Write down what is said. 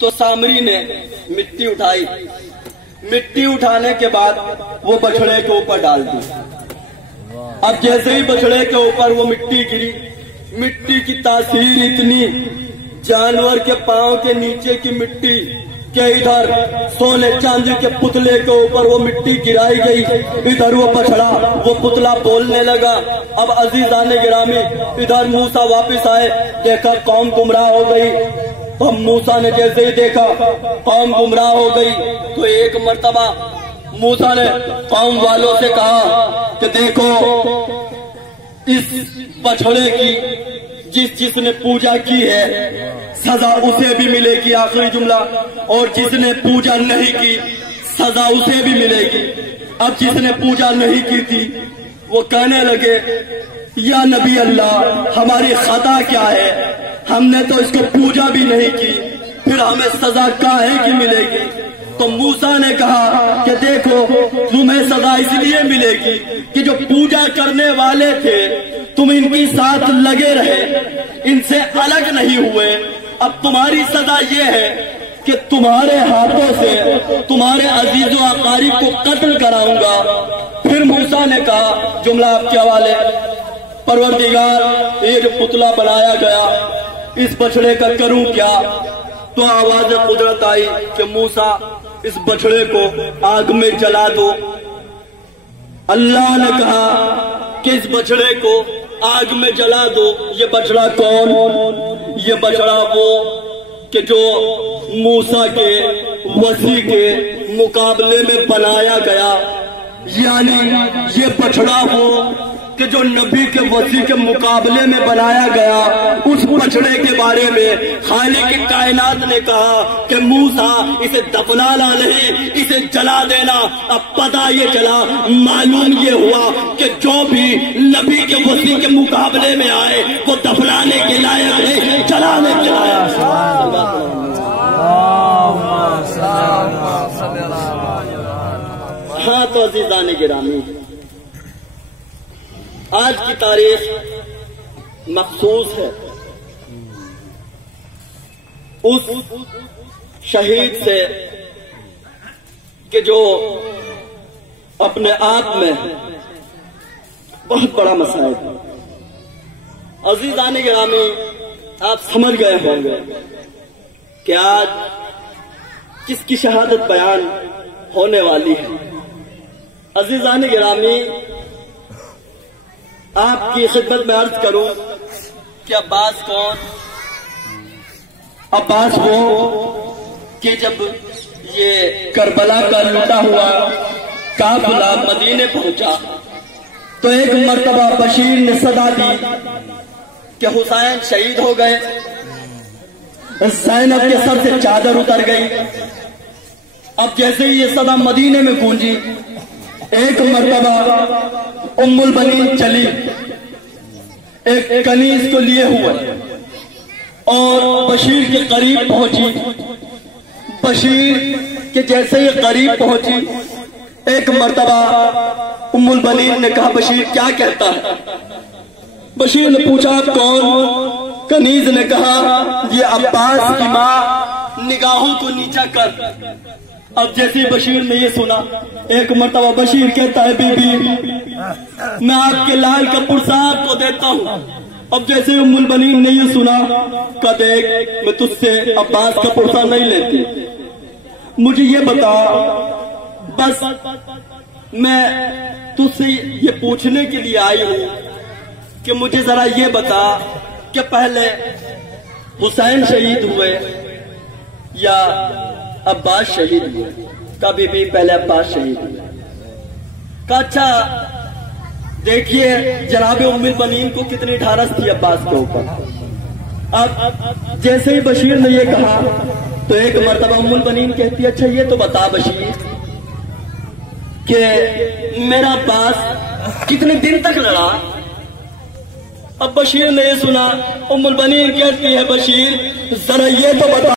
تو سامری نے مٹی اٹھائی، مٹی اٹھانے کے بعد وہ بچڑے کے اوپر ڈال دی۔ اب جیسے ہی بچڑے کے اوپر وہ مٹی گری، مٹی کی تاثیر اتنی، جانور کے پاؤں کے نیچے کی مٹی کہ ادھر سونے چاندی کے پتلے کے اوپر وہ مٹی گرائی گئی، ادھر وہ بچڑا وہ پتلا بولنے لگا۔ اب عزیزان گرامی ادھر موسیٰ واپس آئے، دیکھا قوم گمراہ ہو گئی۔ تو ہم موسیٰ نے جیسے ہی دیکھا قوم گمراہ ہو گئی تو ایک مرتبہ موسیٰ نے قوم والوں سے کہا کہ دیکھو اس بچڑے کی جس نے پوجا کی ہے سزا اسے بھی ملے گی، آخری جملہ، اور جس نے پوجا نہیں کی سزا اسے بھی ملے گی۔ اب جس نے پوجا نہیں کی تھی وہ کہنے لگے یا نبی اللہ ہماری خطا کیا ہے، ہم نے تو اس کو پوجا بھی نہیں کی، پھر ہمیں سزا کاہے کی ملے گی؟ تو موسیٰ نے کہا کہ دیکھو تمہیں سزا اس لیے ملے گی کہ جو پوجا کرنے والے تھے تم ان کی ساتھ لگے رہے، ان سے الگ نہیں ہوئے۔ اب تمہاری سزا یہ ہے کہ تمہارے ہاتھوں سے تمہارے عزیز و اقارب کو قتل کراؤں گا۔ پھر موسیٰ نے کہا، جملہ آپ کے حوالے، پروردگار یہ جو پتلا بنایا گیا اس بچڑے کا کروں کیا؟ تو آواز قدرت آئی کہ موسیٰ اس بچڑے کو آگ میں جلا دو۔ اللہ نے کہا کہ اس بچڑے کو آگ میں جلا دو۔ یہ بچڑا کون؟ یہ بچڑا وہ کہ جو موسیٰ کے وصی کے مقابلے میں بنایا گیا، یعنی یہ بچڑا وہ کہ جو نبی کے وصی کے مقابلے میں بنایا گیا۔ اس بچڑے کے بارے میں خالق کائنات نے کہا کہ موسیٰ اسے دفنانا نہیں، اسے جلا دینا۔ اب پتہ یہ چلا، معلوم یہ ہوا کہ جو بھی نبی کے وصی کے مقابلے میں آئے وہ دفنانے کے لائق نہیں، جلانے کے لائق۔ ہاں تو عزیزان گرامی، آج کی تاریخ مخصوص ہے اس شہید سے کہ جو اپنے آپ میں بہت بڑا مسائل ہے۔ عزیزان گرامی، آپ سمجھ گئے ہوں گے کہ آج کس کی شہادت بیان ہونے والی ہے۔ عزیزان گرامی، آپ کی خدمت میں عرض کروں کہ عباس کون؟ عباس وہ کہ جب یہ کربلا کا لوٹا ہوا قافلہ مدینے پہنچا تو ایک مرتبہ بشیر نے صدا دی کہ حسین شہید ہو گئے۔ زینب کے سر سے چادر اتر گئی۔ اب جیسے ہی یہ صدا مدینے میں گونجی، ایک مرتبہ ام البنین چلی ایک کنیز کو لیے ہوئے اور بشیر کے قریب پہنچی۔ بشیر کے جیسے ہی قریب پہنچی، ایک مرتبہ ام البنین نے کہا بشیر کیا کہتا ہے؟ بشیر نے پوچھا آپ کون؟ کنیز نے کہا یہ عباس کی ماں، نگاہوں کو نیچا کر۔ اب جیسے بشیر نے یہ سنا، ایک مرتبہ بشیر کہتا ہے بی بی میں آپ کے لال کا پرسہ آپ کو دیتا ہوں۔ اب جیسے ام البنین نے یہ سنا کہ دیکھ میں تجھ سے عباس کا پرسہ نہیں لیتی، مجھے یہ بتا، بس میں تجھ سے یہ پوچھنے کے لیے آئی ہوں کہ مجھے ذرا یہ بتا کہ پہلے حسین شہید ہوئے یا عباس شہید ہوئے؟ کبھی بھی پہلے عباس شہید ہوئے۔ کہا اچھا دیکھیے جناب ام البنین کو کتنی ڈھارس تھی عباس کے اوپر۔ اب جیسے ہی بشیر نے یہ کہا تو ایک مرتبہ ام البنین کہتی ہے اچھا یہ تو بتا بشیر کہ میرا عباس کتنے دن تک لڑا؟ اب بشیر نے یہ سنا، ام البنین کہتی ہے بشیر ذرا یہ تو بتا